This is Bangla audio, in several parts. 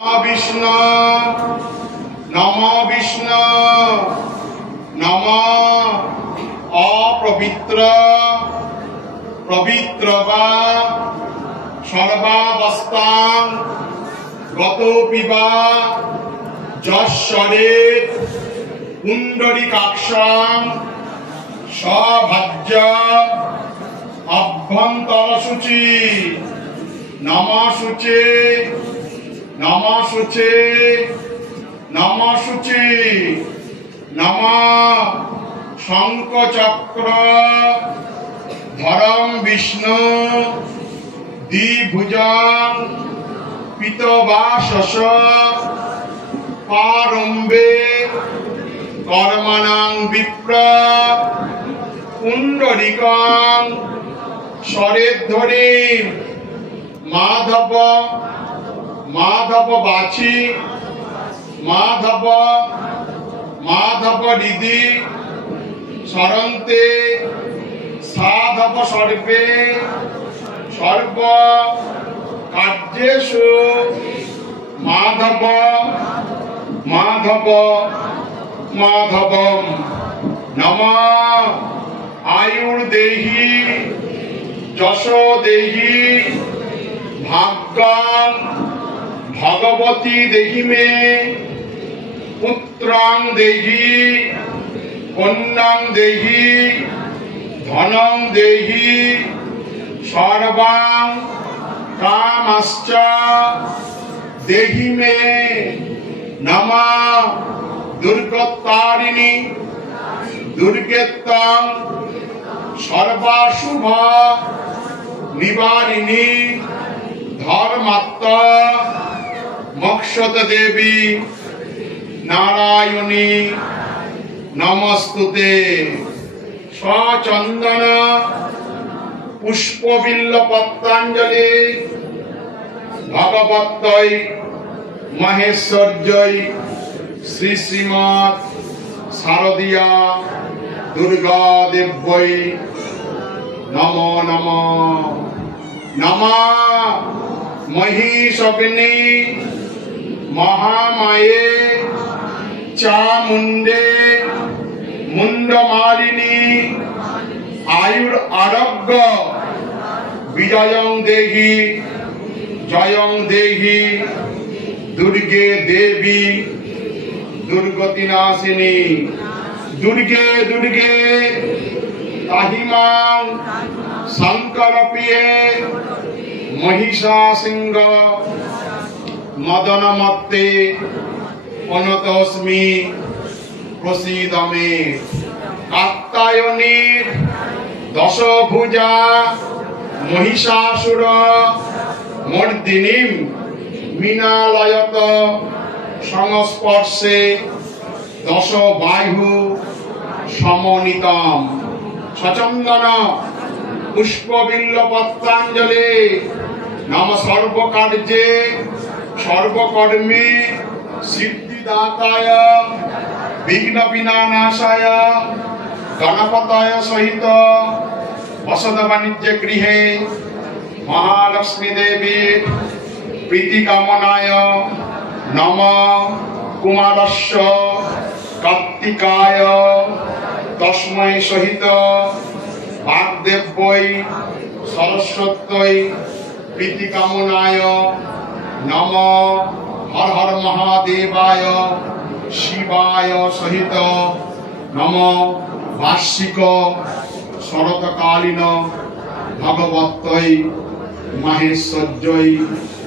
विष्णु नमो विष्णु नमो अपवित्र पवित्र वा सर्वावस्थां गतोऽपि वा यश्शरे पुण्डरीकाक्षां सभज्य अभ्यन्तरशुचि नमःशुचे नमःशुचे नमःशुचे नमः शंखचक्र धरं विष्णु द्विभुजां पीतवासस पारम्भे कर्मणां विप्र पुण्डरीकां शरेद्धरीं माधव माधव बाची माधव माधव हृदि सरन्ते साधव सर्वे सर्व कार्येषु माधव माधव माधवं नमः आयुर्देहि यशो देहि भाग्यं भगवती देहि मे पुत्रं देहि कन्यां देहि धनं देहि सर्वां कामश्च देहि मे नमः दुर्गतारिणी दुर्गेत्तं सर्वाशुभ निवारिणी धर्मात्म मोक्षद देवी नारायणी नमस्तुते स्वचंदन पुष्पबिल्ल पत्रांजलि भगवत्यै महेश्वर्यै श्री श्रीमत् शारदीया दुर्गा देव्यै नमो नमो नमः महिषाग्नि महामाये चामुंडे मुंडमालिनी आयुर आरोग्य विजयं देहि जयं देहि दुर्गे देवी दुर्गतिनाशिनी दुर्गे दुर्गे ताहिमां शंकर प्रिये महिषासिंह मदनमत्ते अनतोस्मि प्रसीद मे कात्यायनी दशभुजा महिषासुर मर्दिनी मीनालयत संस्पर्शे दश बाहु समन्वितं सचंदन पुष्पबिल्ल पत्रांजलि नम सर्वकार्ये सर्वकर्मे सिद्धिदाताय विघ्न विनाशाय गणपतय सहित वसत वाणिज्य गृहे महालक्ष्मी देवी प्रीति कामनाय नम कुमारस्य कार्तिकाय तस्मै सहित वाग्देव्यै सरस्वत्यै प्रीति कामनाय नम हर हर महादेवाय शिवाय सहित नम वार्षिक शरतकालीन भगवत्यै महेश्वर्यै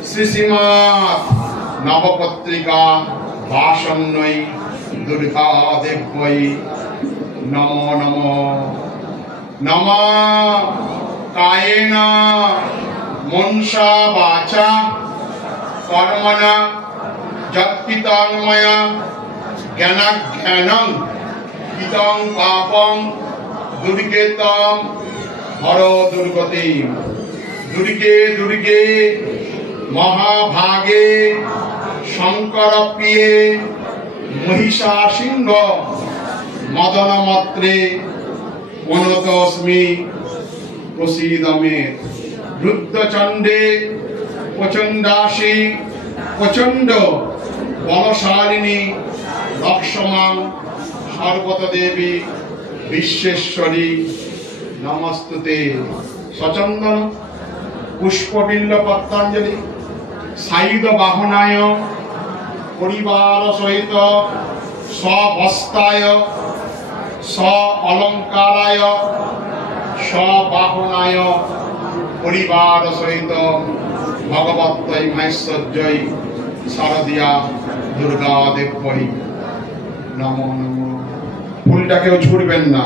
श्री श्रीमत् नवपत्रिका भाषण्यै दुर्गा देव्यै नमो नमो नमः कायेन मनसा वाचा कर्मणा यत्कृतं मया ज्ञानाज्ञानं कृतं पापं दुर्गेतं हरो दुर्गतिं दुर्गे दुर्गे महाभागे शंकर प्रिये महिषासिंह मदनमत्रे अनतोस्मि प्रसीद मे रुद्रचंडे प्रचंडासी প্রচন্ড বলশালিনী লক্ষ্মণ সর্বত দেবী বিশ্বেশ্বরী নমস্তুতে। সচন্দন পুষ্পবিল্ল পত্রাঞ্জলি সায়ুধ বাহনায় পরিবার সহিত স্ববস্তায় স অলঙ্কারায় স্ববাহনায় পরিবার সহিত ভগবত্যই মহেশ্বর্যই শারদিয়া দুর্গা দেবী নমো নমঃ। ফুলটা কেউ ছুড়বেন না।